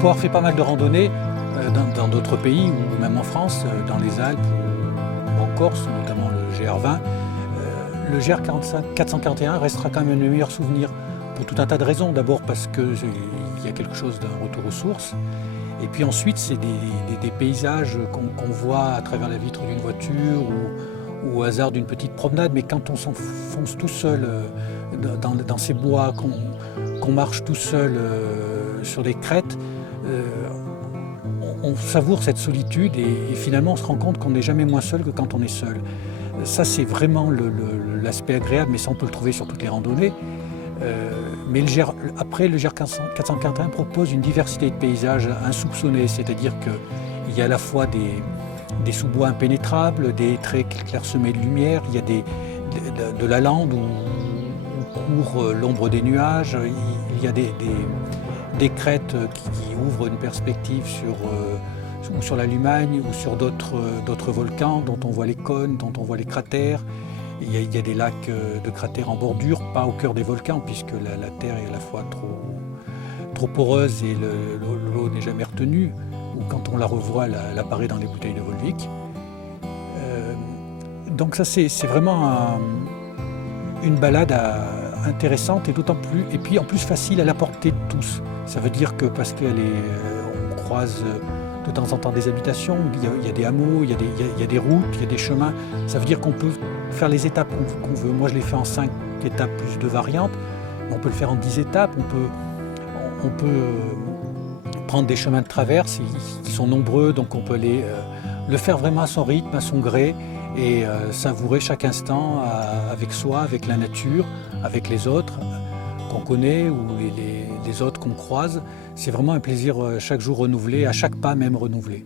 pour avoir fait pas mal de randonnées dans d'autres pays, ou même en France, dans les Alpes ou en Corse, notamment le GR20, le GR 441 restera quand même un de mes meilleurs souvenirs pour tout un tas de raisons. D'abord parce qu'il y a quelque chose d'un retour aux sources. Et puis ensuite, c'est des paysages qu'on voit à travers la vitre d'une voiture ou au hasard d'une petite promenade. Mais quand on s'enfonce tout seul dans ces bois, qu'on marche tout seul sur des crêtes, on savoure cette solitude et finalement on se rend compte qu'on n'est jamais moins seul que quand on est seul. Ça, c'est vraiment l'aspect agréable, mais ça on peut le trouver sur toutes les randonnées. Mais après, le GR 441 propose une diversité de paysages insoupçonnés, c'est-à-dire qu'il y a à la fois des sous-bois impénétrables, des traits clairsemés de lumière, il y a de la lande où court l'ombre des nuages, il y a des crêtes qui ouvrent une perspective sur la Lumagne ou sur d'autres volcans dont on voit les cônes, dont on voit les cratères. Il y a des lacs de cratères en bordure, pas au cœur des volcans, puisque la terre est à la fois trop poreuse et l'eau n'est jamais retenue, ou quand on la revoit, elle apparaît dans les bouteilles de Volvic. Donc ça, c'est vraiment une balade intéressante et d'autant plus, et puis en plus facile à la portée de tous. Ça veut dire que parce on croise de temps en temps des habitations, il y a des hameaux, il y a des routes, il y a des chemins. Ça veut dire qu'on peut faire les étapes qu'on veut. Moi, je l'ai fait en 5 étapes plus 2 variantes. On peut le faire en 10 étapes. On peut prendre des chemins de traverse qui sont nombreux, donc on peut le faire vraiment à son rythme, à son gré, et savourer chaque instant avec soi, avec la nature, avec les autres qu'on connaît ou les autres qu'on croise. C'est vraiment un plaisir chaque jour renouvelé, à chaque pas même renouvelé.